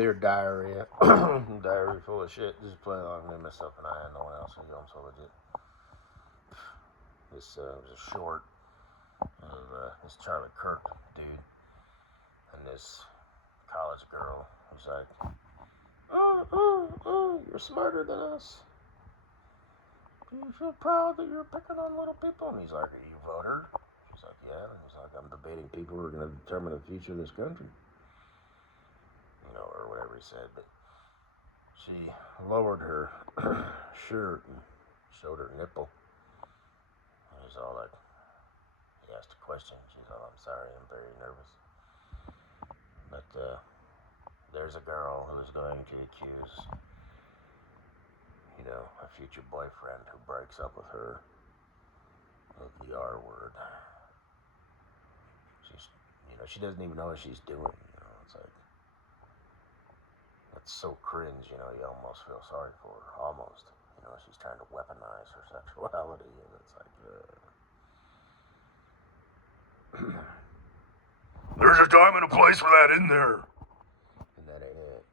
Their diarrhea. Diarrhea full of shit. Just play along with myself and I and no one else. I'm so legit. This was a short of this Charlie Kirk dude and this college girl who's like, you're smarter than us. Do you feel proud that you're picking on little people? And he's like, are you a voter? She's like, yeah. And he's like, I'm debating people who are going to determine the future of this country. You know, or whatever he said. But she lowered her shirt and showed her nipple. And he's all like, he asked a question. She's all, I'm sorry, I'm very nervous. But there's a girl who's going to accuse, you know, a future boyfriend who breaks up with her of the R word. She's, you know, she doesn't even know what she's doing. You know, it's like, that's so cringe. You know, you almost feel sorry for her. Almost. You know, she's trying to weaponize her sexuality, and it's like, there's a time and a place for that in there. And that ain't it.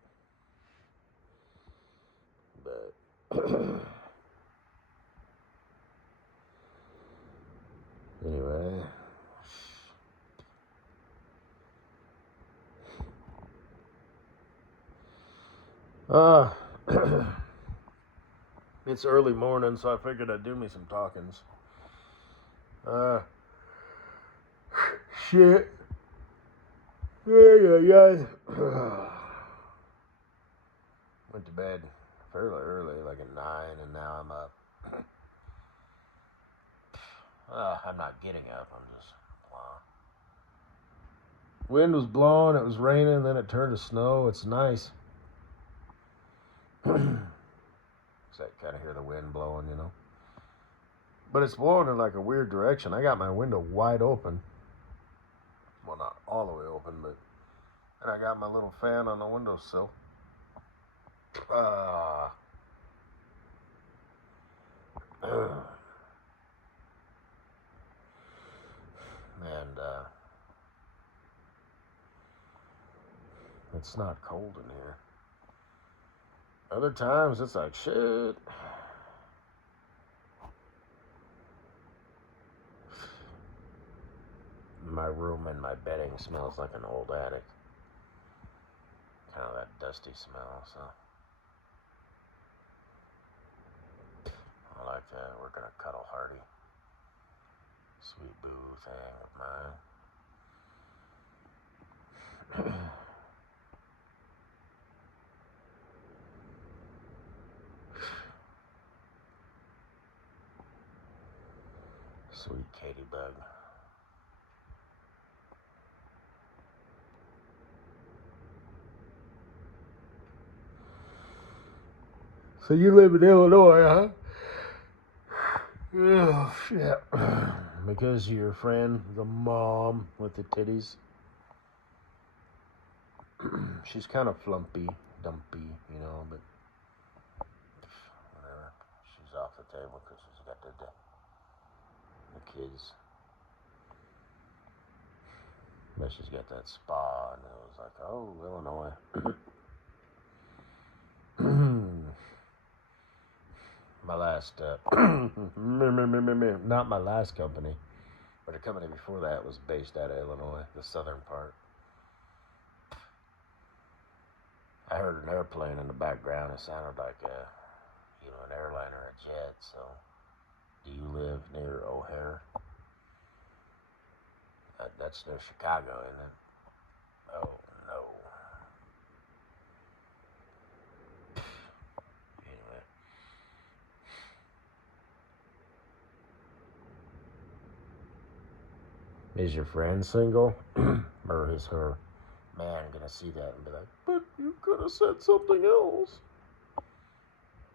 But anyway. It's early morning, so I figured I'd do me some talkings. Shit. Yeah. Went to bed fairly early, like at 9, and now I'm up. I'm not getting up, I'm just wind was blowing, it was raining, then it turned to snow. It's nice. So I kind of hear the wind blowing, you know. But it's blowing in like a weird direction. I got my window wide open. Well, not all the way open, but... And I got my little fan on the windowsill. And, it's not cold in here. Other times, it's like, shit. My room and my bedding smells like an old attic. Kind of that dusty smell, so... I like that. We're gonna cuddle Hardy. Sweet boo thing of mine. Sweet Katie Bug. So you live in Illinois, huh? Oh, shit. Because your friend, the mom with the titties, she's kind of flumpy, dumpy, you know, but whatever. She's off the table because she's got the kids. But she's got that spa, and it was like, oh, Illinois. My last, not my last company, but a company before that was based out of Illinois, the southern part. I heard an airplane in the background. It sounded like an airline or a jet. So, do you live near O'Hare? That's near Chicago, isn't it? Oh no. Anyway, is your friend single, or is her man gonna see that and be like, "But you could have said something else"?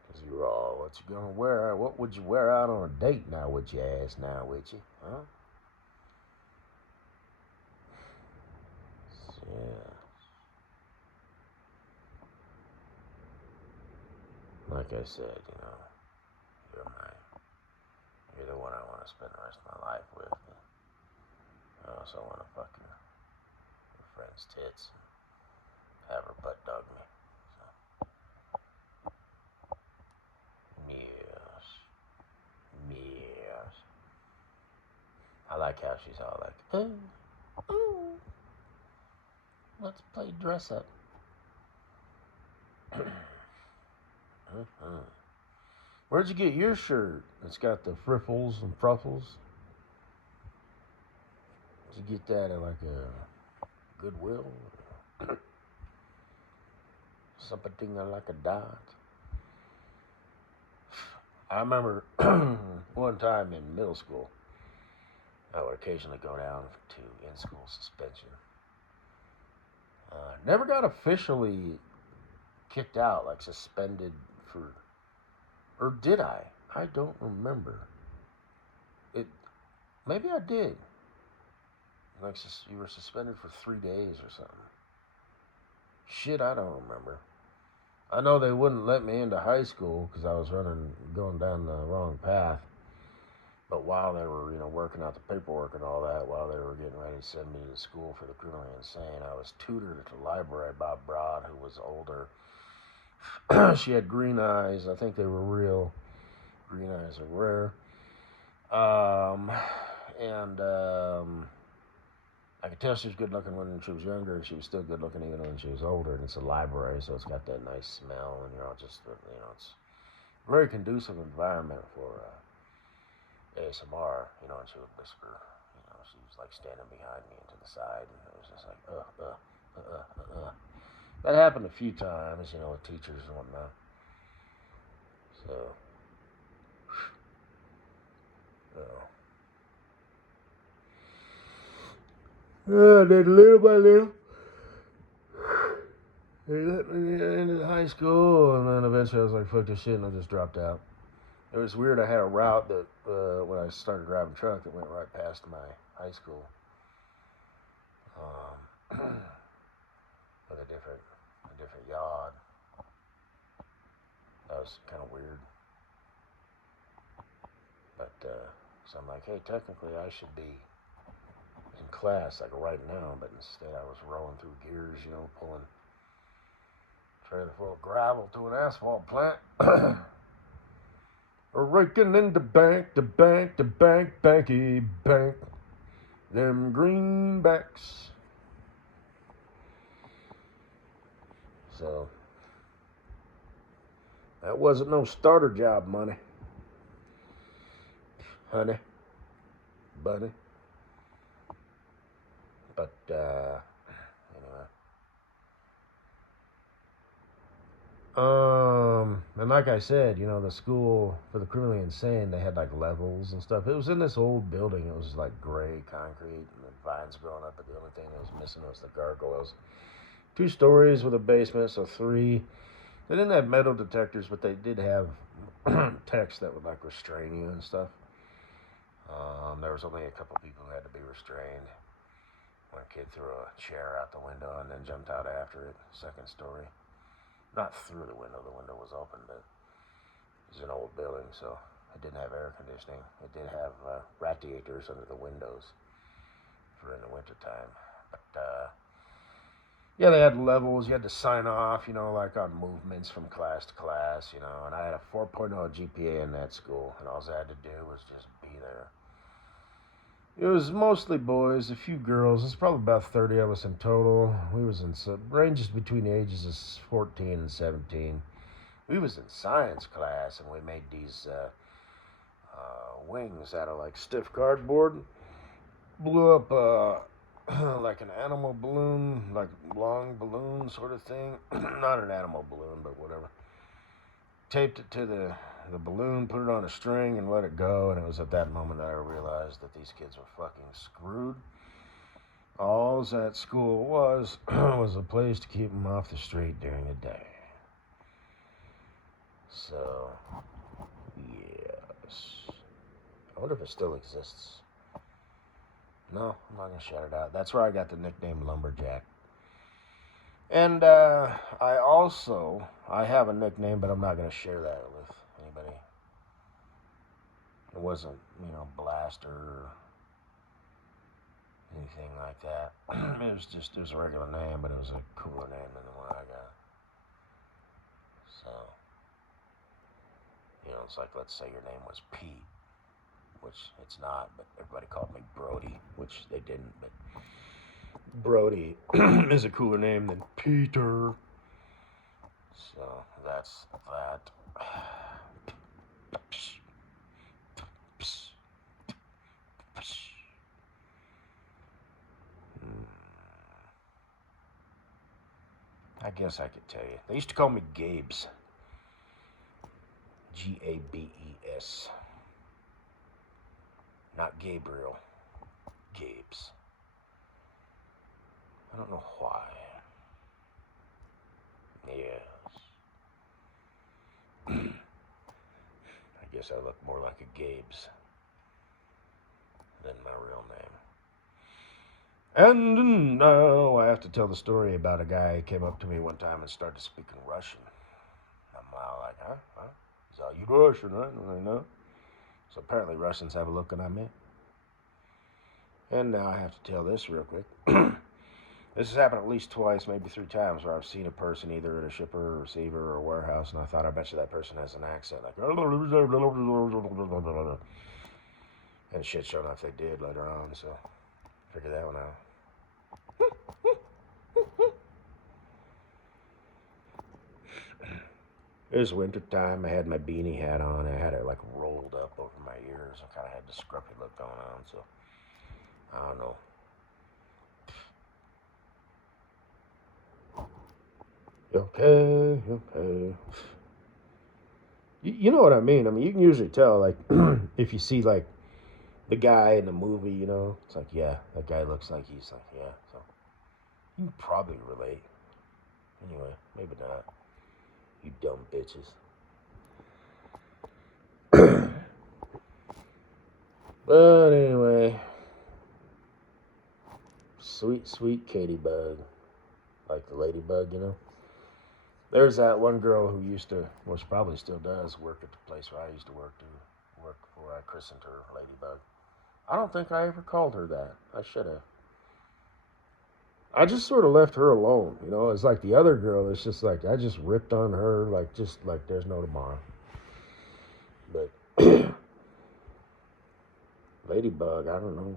Because you're all, what you gonna wear? What would you wear out on a date now with your ass now, would you? Huh? Yeah. Like I said, you know, you're the one I want to spend the rest of my life with. But I also want to fuck your friend's tits, have her butt dog me. So. Yes. Yes. I like how she's all like, oh, let's play dress up. Mm-hmm. Where'd you get your shirt? It's got the friffles and fruffles. Did you get that at like a Goodwill? Something like a dot. I remember one time in middle school, I would occasionally go down to in-school suspension. Never got officially kicked out, like suspended for, or did I? I don't remember. It maybe I did. Like you were suspended for 3 days or something. Shit, I don't remember. I know they wouldn't let me into high school because I was going down the wrong path. But while they were, working out the paperwork and all that, while they were getting ready to send me to school for the criminally insane, I was tutored at the library by Broad, who was older. She had green eyes. I think they were real. Green eyes are rare. And I could tell she was good looking when she was younger, and she was still good looking even when she was older. And it's a library, so it's got that nice smell, and it's a very conducive environment for ASMR. And she would whisper. She was like standing behind me and to the side, and it was just like That happened a few times, with teachers and whatnot. So, then little by little, they let me into high school, and then eventually I was like, fuck this shit, and I just dropped out. It was weird. I had a route that, when I started driving truck, that went right past my high school. With a different yard. That was kind of weird. But, so I'm like, hey, technically I should be in class, like right now, but instead I was rolling through gears, pulling trailer full of gravel to an asphalt plant. Raking in the bank, banky bank. Them greenbacks. So, that wasn't no starter job money. Honey. Buddy. But, anyway. And like I said, the school for the criminally insane, they had like levels and stuff. It was in this old building. It was like gray concrete and the vines growing up, but the only thing that was missing was the gargoyles. 2 stories with a basement, so 3. They didn't have metal detectors, but they did have techs that would like restrain you and stuff. There was only a couple people who had to be restrained. One kid threw a chair out the window and then jumped out after it, 2nd story. Not through the window was open, but it was an old building, so it didn't have air conditioning. It did have radiators under the windows for in the wintertime. But, yeah, they had levels. You had to sign off, like on movements from class to class, and I had a 4.0 GPA in that school, and all I had to do was just be there. It was mostly boys, a few girls. It's probably about 30 of us in total. We was in ranges between the ages of 14 and 17. We was in science class, and we made these wings out of like stiff cardboard. Blew up like an animal balloon, like long balloon sort of thing. Not an animal balloon, but whatever. Taped it to the balloon, put it on a string, and let it go. And it was at that moment that I realized that these kids were fucking screwed. All that school was was a place to keep them off the street during the day. So, yes. I wonder if it still exists. No, I'm not going to shout it out. That's where I got the nickname Lumberjack. And I have a nickname, but I'm not going to share that with anybody. It wasn't, Blaster, anything like that. It was a regular name, but it was a cooler name than the one I got. So, it's like, let's say your name was Pete, which it's not, but everybody called me Brody, which they didn't, but Brody is a cooler name than Peter. So, that's that. I guess I could tell you. They used to call me Gabes. Gabes. Not Gabriel. Gabes. I don't know why. Yes. I guess I look more like a Gabes than my real name. And now I have to tell the story about a guy who came up to me one time and started speaking Russian. I'm like, huh? He's all, you Russian, right? I know. So apparently Russians have a look at me. And now I have to tell this real quick. This has happened at least twice, maybe 3 times, where I've seen a person either at a shipper or receiver or warehouse, and I thought, I bet you that person has an accent, like, and shit, sure enough, they did later on, so figure that one out. It was winter time. I had my beanie hat on. I had it like rolled up over my ears. I kind of had the scruffy look going on, so I don't know. Okay. You know what I mean? I mean, you can usually tell, like, if you see, like, the guy in the movie, it's like, yeah, that guy looks like he's like, yeah, so you can probably relate. Anyway, maybe not. You dumb bitches. But anyway, sweet Katie Bug, like the ladybug, There's that one girl who used to, well, she probably still does, work at the place where I used to work before I christened her Ladybug. I don't think I ever called her that. I should have. I just sort of left her alone, It's like the other girl. It's just like I just ripped on her, like just like there's no tomorrow. But Ladybug, I don't know.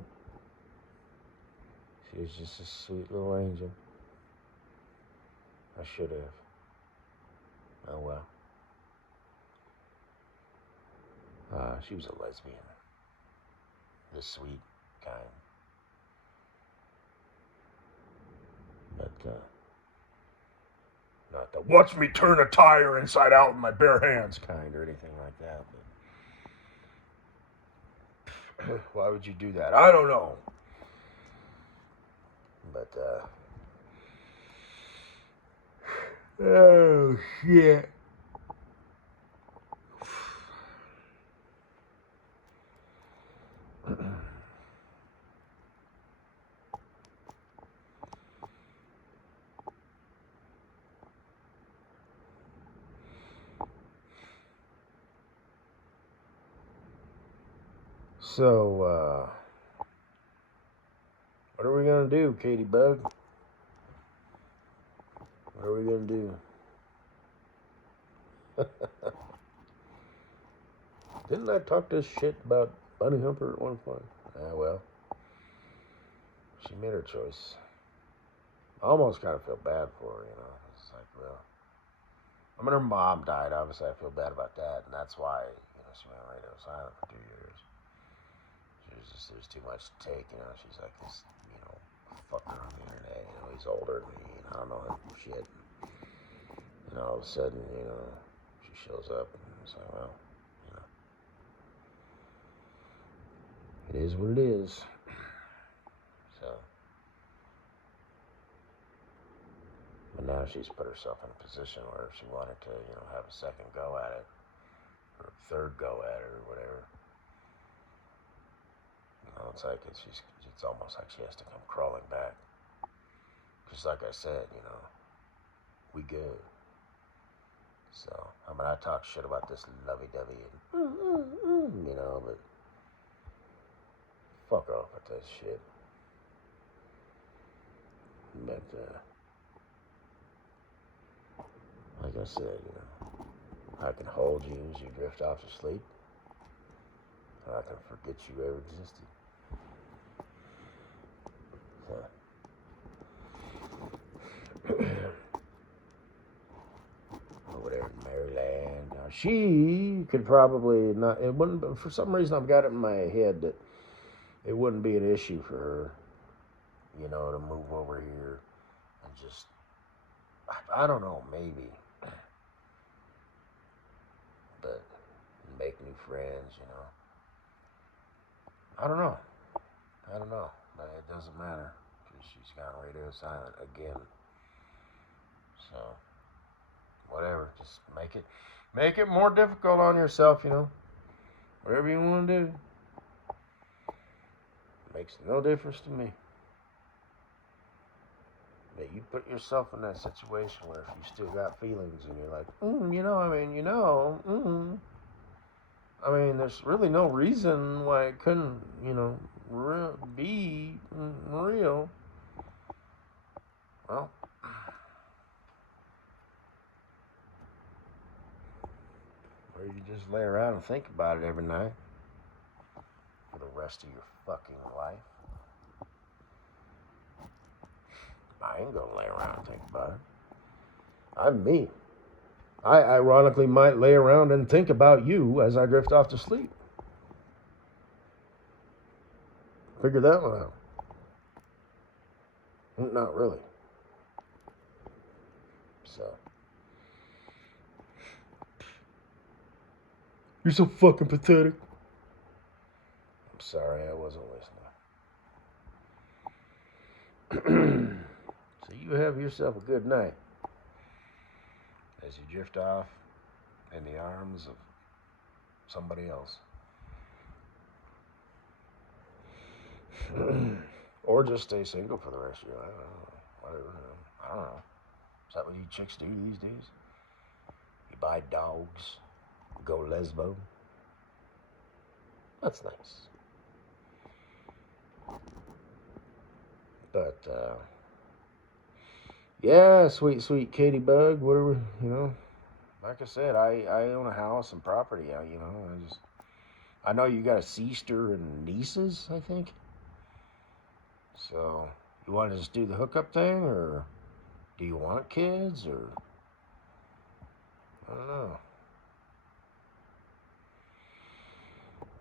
She was just a sweet little angel. I should have. Oh well. She was a lesbian. The sweet kind. But not the watch me turn a tire inside out with my bare hands kind or anything like that. But why would you do that? I don't know. But oh shit. So, what are we gonna do, Katie Bug? What are we gonna do? Didn't I talk this shit about Bunny Humper at one point? Well, she made her choice. I almost kind of feel bad for her, It's like, well, I mean, her mom died. Obviously, I feel bad about that, and that's why, she went radio silent for 2 years. There's too much to take, She's like this, fucker on the internet, he's older than me, and I don't know him shit. And all of a sudden, she shows up, and it's like, well, it is what it is. So, but now she's put herself in a position where if she wanted to, have a second go at it, or a third go at it, or whatever, it's like it's almost like she has to come crawling back. Because like I said, we good. So, I mean, I talk shit about this lovey-dovey and, but fuck off with that shit. But, like I said, I can hold you as you drift off to sleep. I can forget you ever existed. Over there in Maryland. Now, she could probably not, it wouldn't, but for some reason I've got it in my head that it wouldn't be an issue for her, to move over here and just, I don't know, maybe, but make new friends, I don't know. But it doesn't matter because she's gone radio silent again. So, whatever, just make it more difficult on yourself, whatever you want to do. Makes no difference to me. That you put yourself in that situation where if you still got feelings and you're like, there's really no reason why it couldn't, be real. Well, or you just lay around and think about it every night for the rest of your fucking life. I ain't gonna lay around and think about it. I'm me. I ironically might lay around and think about you as I drift off to sleep. Figure that one out. Not really. So. You're so fucking pathetic. I'm sorry, I wasn't listening. So you have yourself a good night as you drift off in the arms of somebody else. Or just stay single for the rest of your life. Whatever. I don't know. Is that what you chicks do these days? You buy dogs, go lesbo. That's nice. But, yeah, sweet Katie Bug, whatever, Like I said, I own a house and property, I know you got a sister and nieces, I think. So, you want to just do the hookup thing, or do you want kids, or I don't know.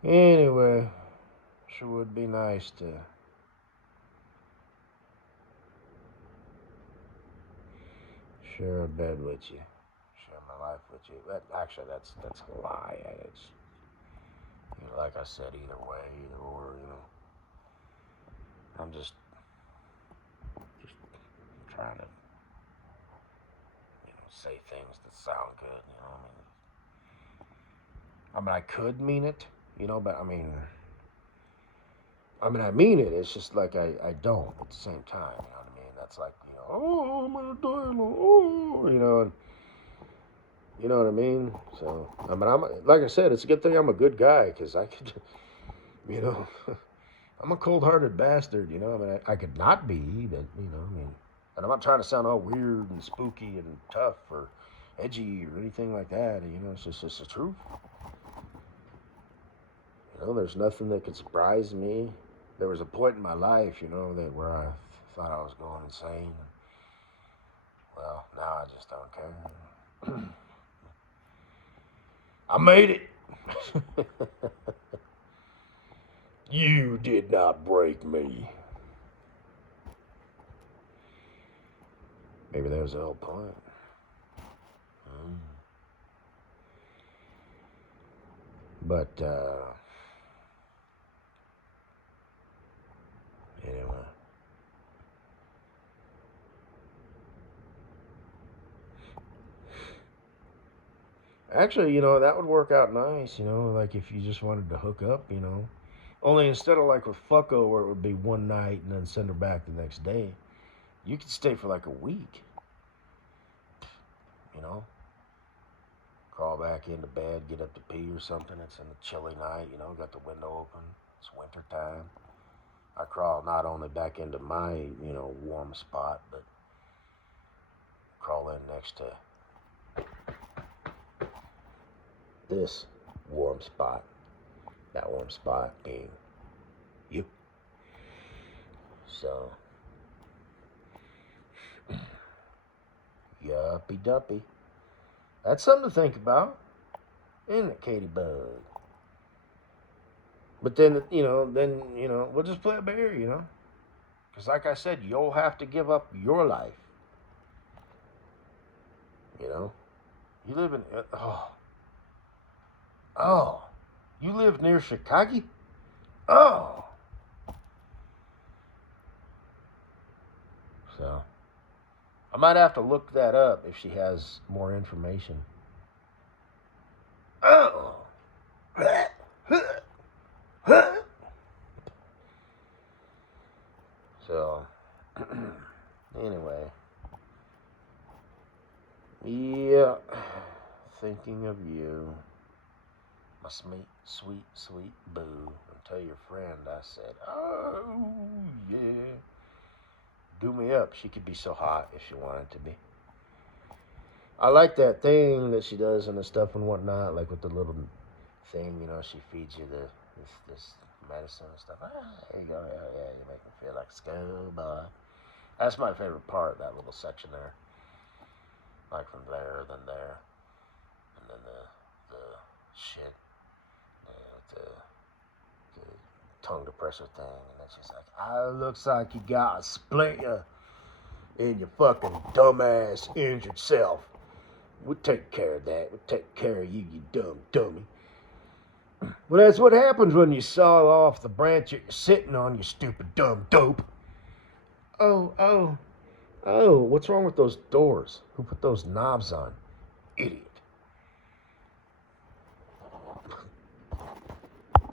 Anyway, sure would be nice to share a bed with you, share my life with you. Actually, that's a lie. It's, like I said, either way, either or, I'm just trying to, say things that sound good, I could mean it, but I mean, I mean it. It's just like I don't at the same time, you know what I mean? That's like, oh, I'm gonna die alone, oh, and you know what I mean? So, like I said, it's a good thing I'm a good guy, because I could, I'm a cold-hearted bastard, I could not be, but, and I'm not trying to sound all weird and spooky and tough or edgy or anything like that, it's just the truth. There's nothing that could surprise me. There was a point in my life, that where I thought I was going insane. Well, now I just don't care. I made it. You did not break me. Maybe that was the whole point. But, anyway. Actually, that would work out nice, like if you just wanted to hook up, Only instead of like with Fucko, where it would be one night and then send her back the next day, you could stay for like a week. Crawl back into bed, get up to pee or something. It's in a chilly night, got the window open. It's winter time. I crawl not only back into my, warm spot, but crawl in next to this warm spot. That warm spot being you. So, yuppie duppy. That's something to think about, isn't it, Katie Bug? But then, we'll just play it by ear, Because like I said, you'll have to give up your life. You live in, you live near Chicago? Oh. So, I might have to look that up if she has more information. Oh. So, anyway. Yeah. Thinking of you. My sweet, sweet boo. And tell your friend I said, oh, yeah. Do me up. She could be so hot if she wanted to be. I like that thing that she does and the stuff and whatnot, like with the little thing, she feeds you this medicine and stuff. There you go, yeah, you make me feel like a schoolboy. That's my favorite part, that little section there. Like from there, then there, and then the shit, the tongue depressor thing, and then she's like, looks like you got a splinter in your fucking dumbass injured self. We'll take care of that. We'll take care of you, you dumb dummy. Well, that's what happens when you saw off the branch you're sitting on, you stupid dumb dope. Oh, what's wrong with those doors? Who put those knobs on? Idiot.